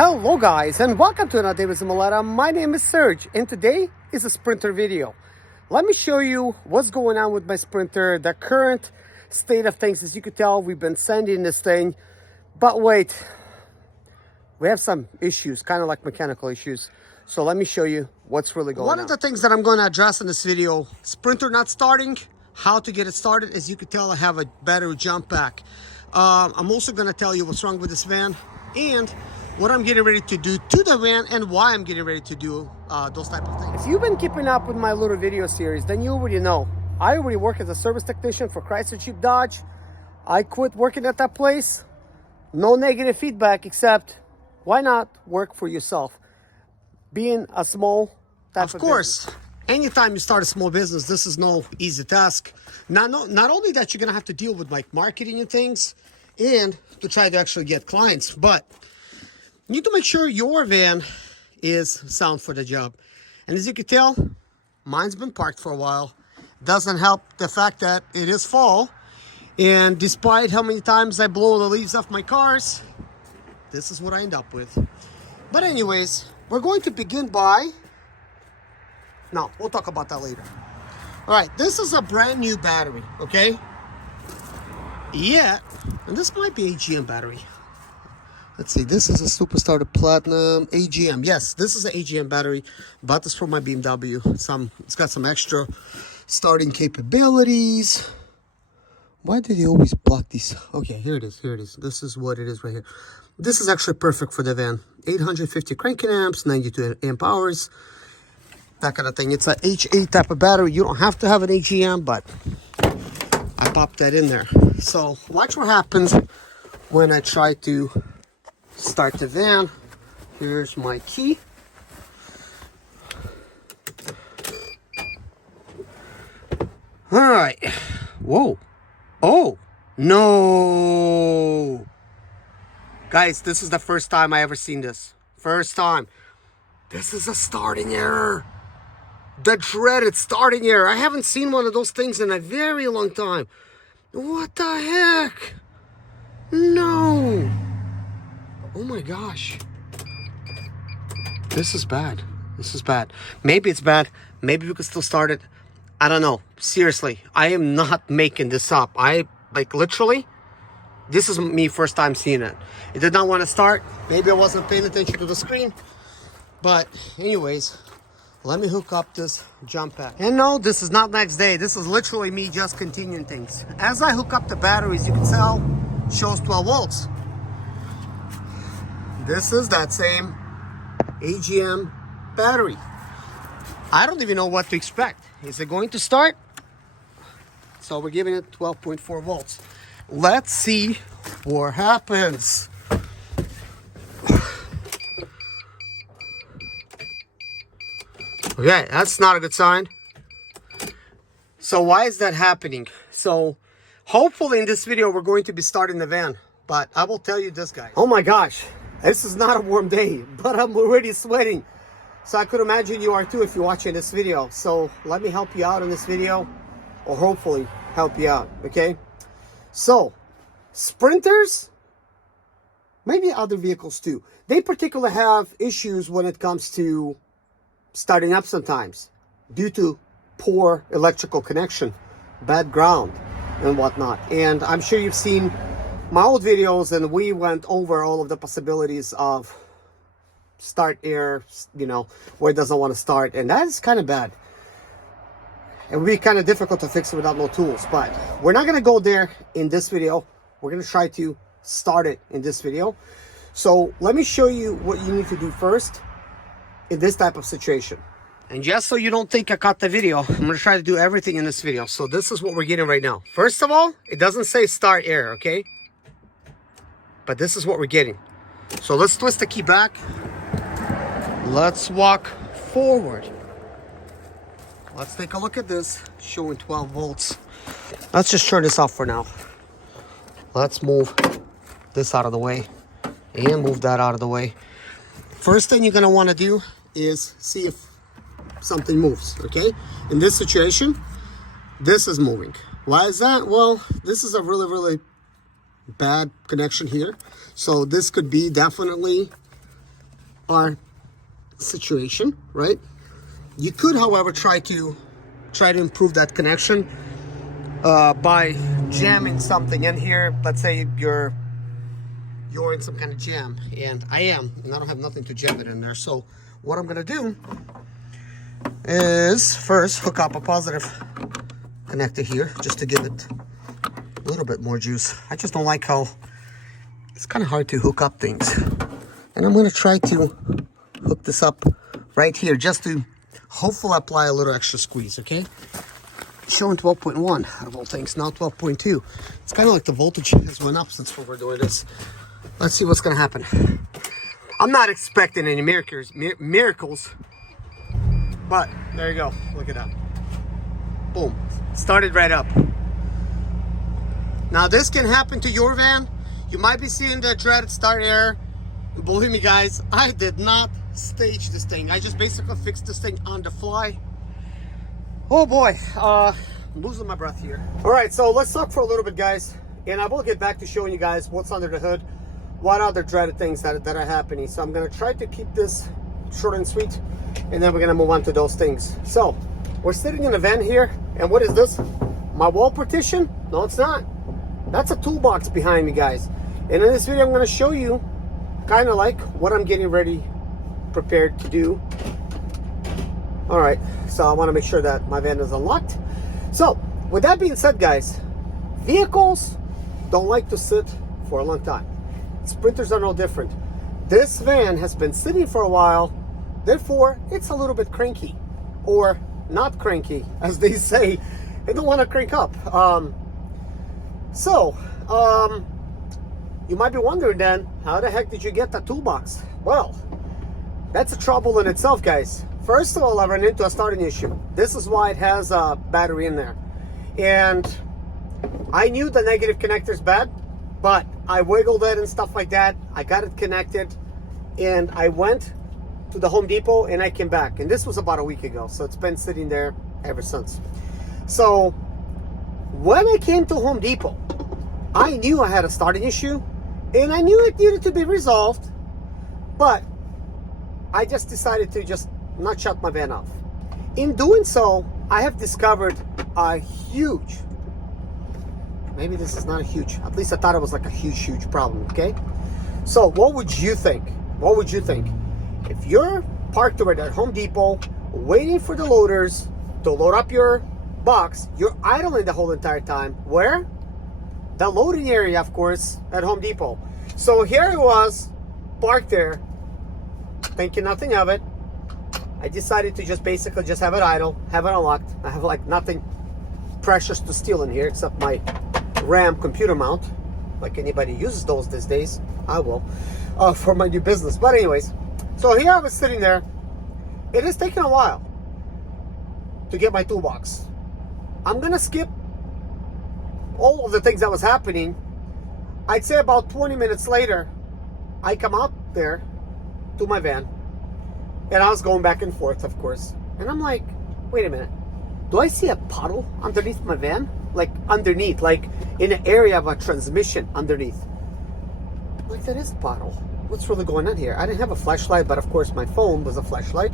Hello guys, and welcome to another day with Maleta. My name is Serge, and today is a Sprinter video. Let me show you what's going on with my Sprinter, the current state of things. As you can tell, we've been sending this thing, but wait, we have some issues, kind of like mechanical issues. So let me show you what's really going on. One of the things that I'm going to address in this video, Sprinter not starting, how to get it started. As you can tell, I have a battery jump back. I'm also going to tell you what's wrong with this van and what I'm getting ready to do to the van and why I'm getting ready to do those type of things. If you've been keeping up with my little video series, then you already know. I already work as a service technician for Chrysler Jeep Dodge. I quit working at that place. No negative feedback, except why not work for yourself? Being a small type of course business. Anytime you start a small business, this is no easy task. Not only that you're gonna have to deal with like marketing and things and to try to actually get clients, but you need to make sure your van is sound for the job. And as you can tell, mine's been parked for a while. Doesn't help the fact that it is fall. And despite how many times I blow the leaves off my cars, this is what I end up with. But anyways, we're going to begin by... No, we'll talk about that later. All right, this is a brand new battery, okay? Yeah, and this might be AGM battery. Let's see, this is a Superstarter Platinum AGM. Yes, this is an AGM battery. Bought this from my BMW. It's got some extra starting capabilities. Why did they always block these? Okay, here it is, here it is. This is what it is right here. This is actually perfect for the van. 850 cranking amps, 92 amp hours, that kind of thing. It's a H8 type of battery. You don't have to have an AGM, but I popped that in there. So watch what happens when I try to start the van. Here's my key. All right. Whoa. Oh, no. Guys, this is the first time I ever seen this. First time. This is a starting error. The dreaded starting error. I haven't seen one of those things in a very long time. What the heck? No. Oh my gosh. This is bad. This is bad. Maybe it's bad. Maybe we could still start it. I don't know. Seriously, I am not making this up. Literally, this is me first time seeing it. It did not want to start. Maybe I wasn't paying attention to the screen. But anyways, let me hook up this jump pack. And no, this is not next day. This is literally me just continuing things. As I hook up the batteries, you can tell, shows 12 volts. This is that same AGM battery. I don't even know what to expect. Is it going to start? So we're giving it 12.4 volts. Let's see what happens. Okay, that's not a good sign. So why is that happening? So hopefully in this video we're going to be starting the van. But I will tell you this, guys. Oh my gosh. This is not a warm day, but I'm already sweating. So I could imagine you are too if you're watching this video. So let me help you out in this video, or hopefully help you out, okay? So, Sprinters, maybe other vehicles too, they particularly have issues when it comes to starting up sometimes due to poor electrical connection, bad ground, and whatnot. And I'm sure you've seen my old videos, and we went over all of the possibilities of start error, you know, where it doesn't want to start, and that is kind of bad. It would be kind of difficult to fix it without no tools, but we're not going to go there in this video. We're going to try to start it in this video. So let me show you what you need to do first in this type of situation. And just so you don't think I cut the video, I'm going to try to do everything in this video. So this is what we're getting right now. First of all, it doesn't say start error, okay? But this is what we're getting. So let's twist the key back. Let's walk forward. Let's take a look at this, showing 12 volts. Let's just turn this off for now. Let's move this out of the way and move that out of the way. First thing you're gonna wanna do is see if something moves, okay? In this situation, this is moving. Why is that? Well, this is a really bad connection here. So this could be definitely our situation, right? You could, however, try to improve that connection by jamming something in here. Let's say you're in some kind of jam, and I am, and I don't have nothing to jam it in there. So what I'm gonna do is first hook up a positive connector here just to give it a little bit more juice. I just don't like how it's kind of hard to hook up things, and I'm gonna try to hook this up right here just to hopefully apply a little extra squeeze. Okay, showing 12.1 out of all things, now 12.2. It's kind of like the voltage has went up since we were doing this. Let's see what's gonna happen. I'm not expecting any miracles, but there you go. Look at that. Boom. Started right up. Now this can happen to your van. You might be seeing the dreaded start error. Believe me, guys, I did not stage this thing. I just basically fixed this thing on the fly. Oh boy, I'm losing my breath here. All right, so let's talk for a little bit, guys, and I will get back to showing you guys what's under the hood, what other dreaded things that are happening. So I'm gonna try to keep this short and sweet, and then we're gonna move on to those things. So we're sitting in a van here, and what is this? My wall partition? No, it's not. That's a toolbox behind me, guys. And in this video, I'm gonna show you kind of like what I'm getting ready, prepared to do. All right, so I want to make sure that my van is unlocked. So with that being said, guys, vehicles don't like to sit for a long time. Sprinters are no different. This van has been sitting for a while, therefore it's a little bit cranky, or not cranky, as they say. They don't want to crank up. You might be wondering then, how the heck did you get that toolbox? Well, that's a trouble in itself, guys. First of all, I ran into a starting issue. This is why it has a battery in there. And I knew the negative connector is bad, but I wiggled it and stuff like that. I got it connected, and I went to the Home Depot and I came back. And this was about a week ago, so it's been sitting there ever since. So when I came to Home Depot, I knew I had a starting issue, and I knew it needed to be resolved, but I just decided to just not shut my van off. In doing so, I have discovered a huge, maybe this is not a huge, at least I thought it was like a huge problem, okay? So what would you think? What would you think? If you're parked over at Home Depot, waiting for the loaders to load up your box, you're idling the whole entire time. Where? The loading area, of course, at Home Depot. So here I was, parked there, thinking nothing of it. I decided to just basically just have it idle, have it unlocked. I have like nothing precious to steal in here except my RAM computer mount. Like anybody uses those these days, I will, for my new business. But anyways, so here I was sitting there. It is taking a while to get my toolbox. I'm gonna skip all of the things that was happening. I'd say about 20 minutes later, I come out there to my van, and I was going back and forth, of course. And I'm like, wait a minute. Do I see a puddle underneath my van? Like underneath, like in an area of a transmission underneath. Like, that is a puddle. What's really going on here? I didn't have a flashlight, but of course my phone was a flashlight.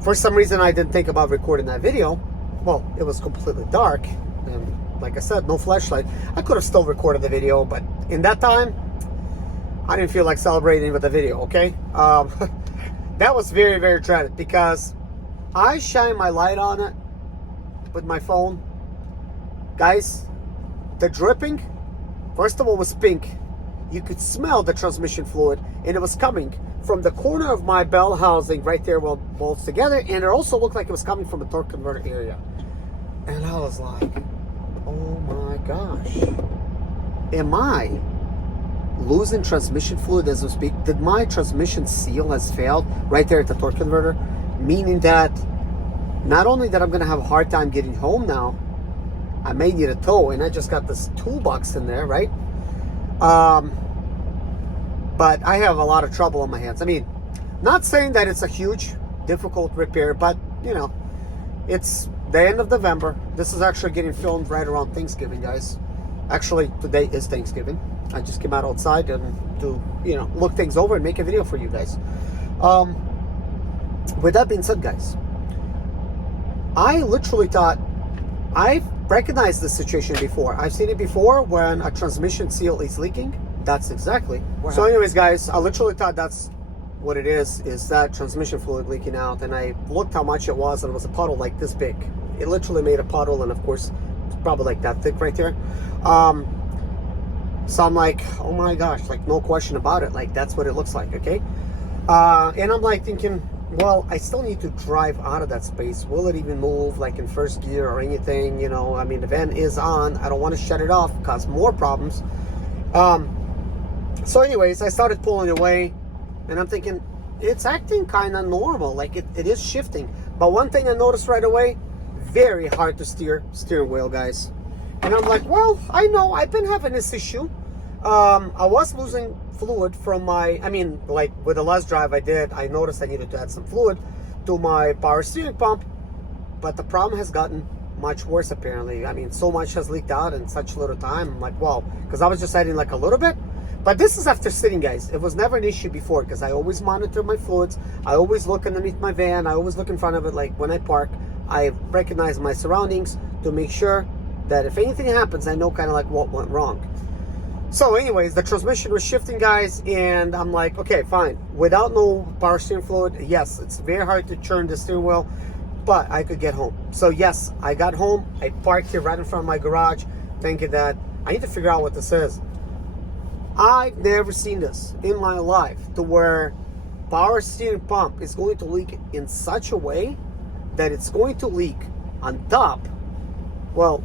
For some reason, I didn't think about recording that video. Well, it was completely dark, and like I said, no flashlight. I could have still recorded the video, but in that time, I didn't feel like celebrating with the video, okay? That was very dreaded, because I shine my light on it with my phone. Guys, the dripping, first of all, was pink. You could smell the transmission fluid, and it was coming from the corner of my bell housing right there where it bolts together, and it also looked like it was coming from a torque converter area. And I was like, oh my gosh, am I losing transmission fluid as we speak? Did my transmission seal has failed right there at the torque converter? Meaning that not only that I'm gonna have a hard time getting home now, I may need a tow, and I just got this toolbox in there, right? But I have a lot of trouble on my hands. I mean, not saying that it's a huge, difficult repair, but you know, it's the end of November. This is actually getting filmed right around Thanksgiving, guys. Actually, today is Thanksgiving. I just came out outside and to, you know, look things over and make a video for you guys. With that being said, guys, I literally thought, I've recognized this situation before. I've seen it before when a transmission seal is leaking. That's exactly what happened. Anyways, guys, I literally thought that's what it is that transmission fluid leaking out. And I looked how much it was, and it was a puddle like this big. It literally made a puddle, and of course, it's probably like that thick right there. So I'm like, oh my gosh, like no question about it. Like that's what it looks like, okay? And I'm like thinking, well, I still need to drive out of that space. Will it even move like in first gear or anything? You know, I mean, the van is on. I don't want to shut it off, cause more problems. So anyways, I started pulling away, and I'm thinking, it's acting kind of normal. Like it is shifting. But one thing I noticed right away, very hard to steering wheel, guys. And I'm like, well, I know I've been having this issue. I was losing fluid from my, I mean, like with the last drive I did, I noticed I needed to add some fluid to my power steering pump, but the problem has gotten much worse apparently. I mean, so much has leaked out in such little time. I'm like, wow, because I was just adding like a little bit. But this is after sitting, guys. It was never an issue before, because I always monitor my fluids. I always look underneath my van. I always look in front of it. Like when I park, I recognize my surroundings to make sure that if anything happens, I know kind of like what went wrong. So anyways, the transmission was shifting, guys, and I'm like, okay, fine. Without no power steering fluid, yes, it's very hard to turn the steering wheel, but I could get home. So yes, I got home. I parked here right in front of my garage, thinking that I need to figure out what this is. I've never seen this in my life, to where power steering pump is going to leak in such a way that it's going to leak on top. Well,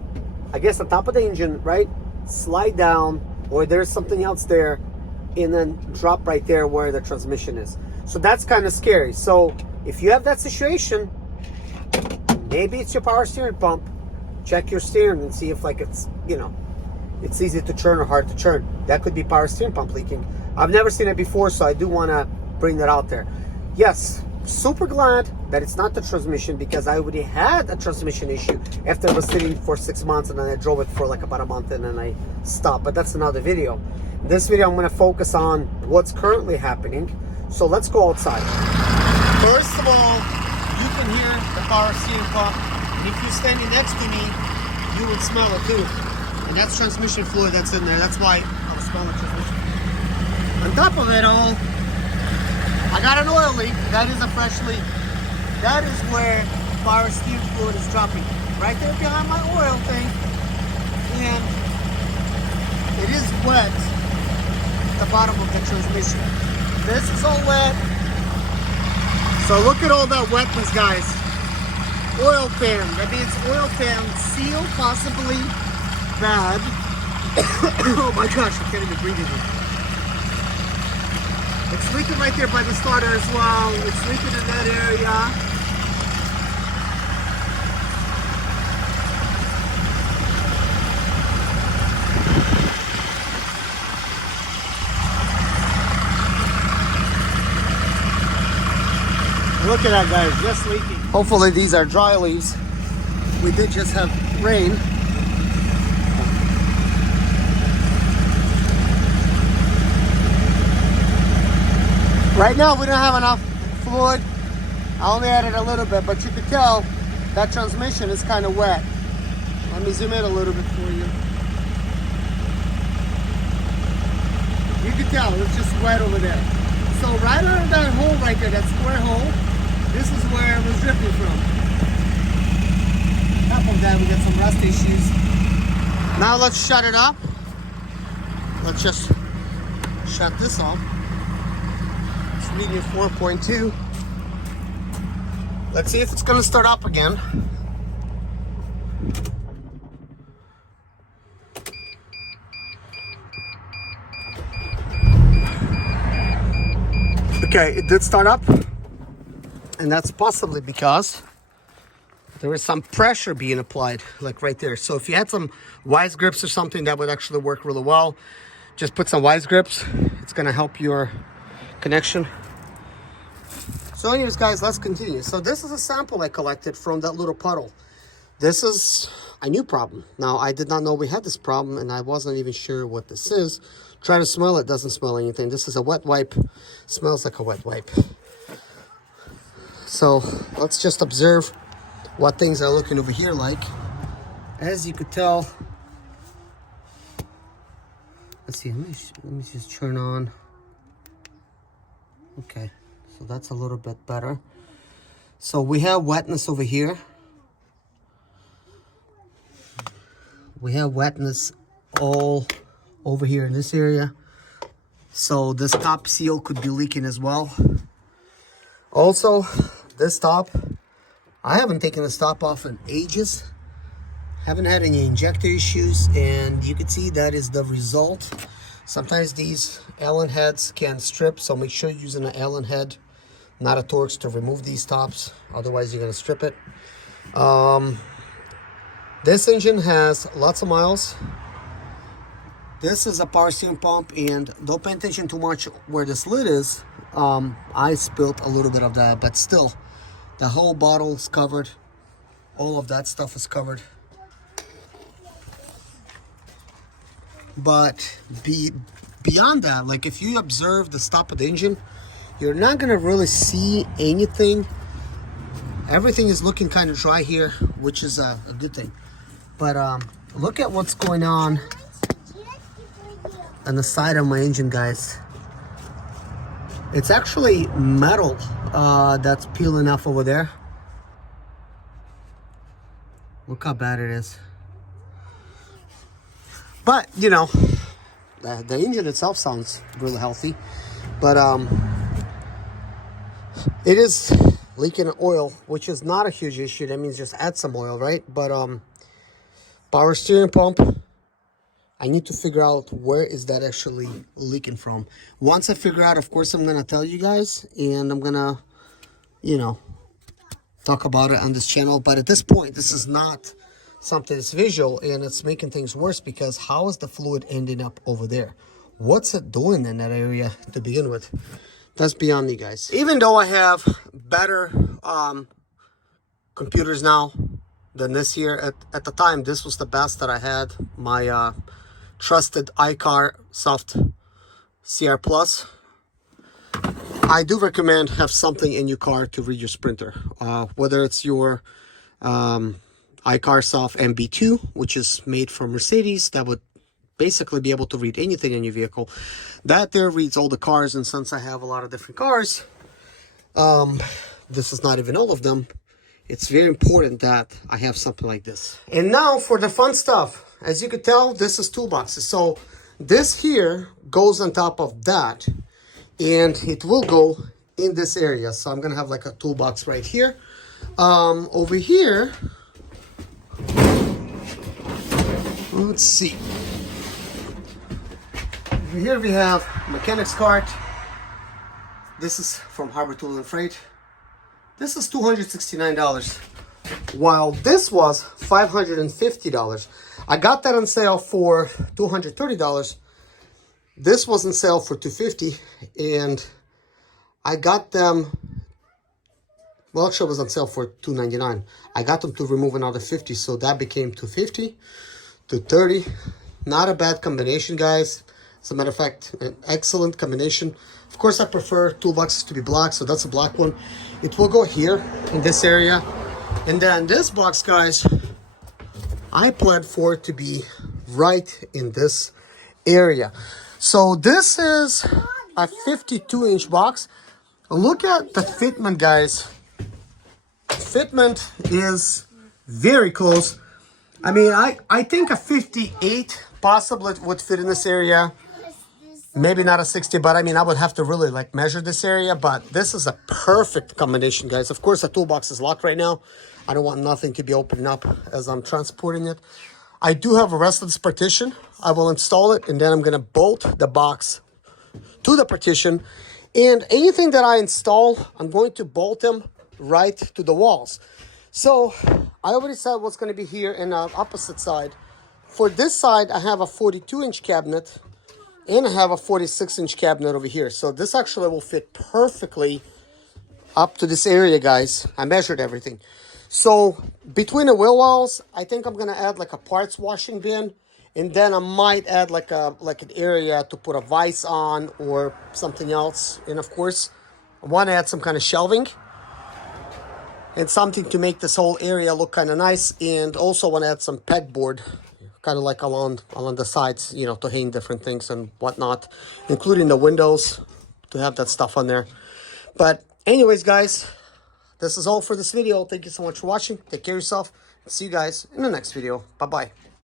I guess on top of the engine, right? Slide down, or there's something else there, and then drop right there where the transmission is. So that's kind of scary. So if you have that situation, maybe it's your power steering pump. Check your steering and see if like it's, you know, it's easy to turn or hard to turn. That could be power steering pump leaking. I've never seen it before, so I do want to bring that out there. Yes, super glad that it's not the transmission, because I already had a transmission issue after I was sitting for 6 months, and then I drove it for like about a month, and then I stopped. But that's another video. In this video, I'm going to focus on what's currently happening. So let's go outside. First of all, you can hear the power steering pump, and if you're standing next to me, you would smell it too. And that's transmission fluid that's in there. That's why I was smelling transmission. On top of it all, I got an oil leak. That is a fresh leak. That is where power steering fluid is dropping. Right there behind my oil thing. And it is wet at the bottom of the transmission. This is all wet. So look at all that wetness, guys. Oil pan. That means oil pan seal, possibly bad. Oh my gosh, I can't even breathe in here. It's leaking right there by the starter as well. It's leaking in that area. Look at that, guys, just leaking. Hopefully these are dry leaves. We did just have rain. Right now we don't have enough fluid. I only added a little bit, but you could tell that transmission is kind of wet. Let me zoom in a little bit for you. You can tell it's just wet over there. So right under that hole right there, that square hole, this is where it was dripping from. On top of that, we got some rust issues. Now let's shut it up. Let's just shut this off. It's reading 4.2. Let's see if it's going to start up again. Okay, it did start up, and that's possibly because there is some pressure being applied, like right there. So if you had some wise grips or something, that would actually work really well. Just put some wise grips. It's going to help your connection. So anyways, guys, let's continue. So this is a sample I collected from that little puddle. This is a new problem. Now, I did not know we had this problem, and I wasn't even sure what this is. Try to smell it, doesn't smell anything. This is a wet wipe. Smells like a wet wipe. So let's just observe what things are looking over here like. As you could tell, let's see, let me just turn on. Okay, so that's a little bit better. So we have wetness over here. We have wetness all over here in this area. So this top seal could be leaking as well. Also, this top, I haven't taken the stop off in ages. Haven't had any injector issues, and you can see that is the result. Sometimes these Allen heads can strip, so make sure you're using an Allen head, not a Torx, to remove these tops. Otherwise, you're gonna strip it. This engine has lots of miles. This is a power steering pump, and don't pay attention too much where this lid is. I spilled a little bit of that, but still, the whole bottle is covered. All of that stuff is covered. But beyond that, like if you observe the stop of the engine, you're not gonna really see anything. Everything is looking kind of dry here, which is a good thing. But look at what's going on the side of my engine, guys. It's actually metal that's peeling off over there. Look how bad it is. But you know, the engine itself sounds really healthy, but it is leaking oil, which is not a huge issue. That means just add some oil, right? But power steering pump, I need to figure out where is that actually leaking from. Once I figure out, of course, I'm gonna tell you guys, and I'm gonna, you know, talk about it on this channel. But at this point, this is not something that's visual, and it's making things worse, because how is the fluid ending up over there? What's it doing in that area to begin with? That's beyond me, guys. Even though I have better computers now than this year, at the time, this was the best that I had. My trusted iCar Soft CR Plus. I do recommend have something in your car to read your Sprinter, whether it's your iCar Soft MB2, which is made from Mercedes, that would basically be able to read anything in your vehicle. That there reads all the cars, and since I have a lot of different cars, this is not even all of them, it's very important that I have something like this. And now for the fun stuff. As you can tell, this is toolboxes. So this here goes on top of that, and it will go in this area. So I'm gonna have like a toolbox right here. Over here, let's see. Over here we have mechanic's cart. This is from Harbor Tool and Freight. This is $269, while this was $550. I got that on sale for $230. This was on sale for $250, and I got them, well, actually it was on sale for $299. I got them to remove another $50, so that became $250, $230. Not a bad combination, guys. As a matter of fact, an excellent combination. Of course, I prefer toolboxes to be black, so that's a black one. It will go here in this area. And then this box, guys, I planned for it to be right in this area. So this is a 52-inch box. Look at the fitment, guys. Fitment is very close. I mean, I think a 58 possibly would fit in this area. Maybe not a 60, but I mean, I would have to really like measure this area, but this is a perfect combination, guys. Of course, the toolbox is locked right now. I don't want nothing to be opening up as I'm transporting it. I do have a rest of this partition. I will install it, and then I'm gonna bolt the box to the partition. And anything that I install, I'm going to bolt them right to the walls. So I already said what's gonna be here in the opposite side. For this side, I have a 42-inch cabinet, and I have a 46-inch cabinet over here. So this actually will fit perfectly up to this area, guys. I measured everything. So between the wheel wells, I think I'm gonna add like a parts washing bin, and then I might add like an area to put a vise on or something else. And of course, I want to add some kind of shelving. and something to make this whole area look kind of nice. And also want to add some pegboard, kind of like along the sides, you know, to hang different things and whatnot, including the windows, to have that stuff on there. But anyways, guys, this is all for this video. Thank you so much for watching. Take care of yourself. See you guys in the next video. Bye bye.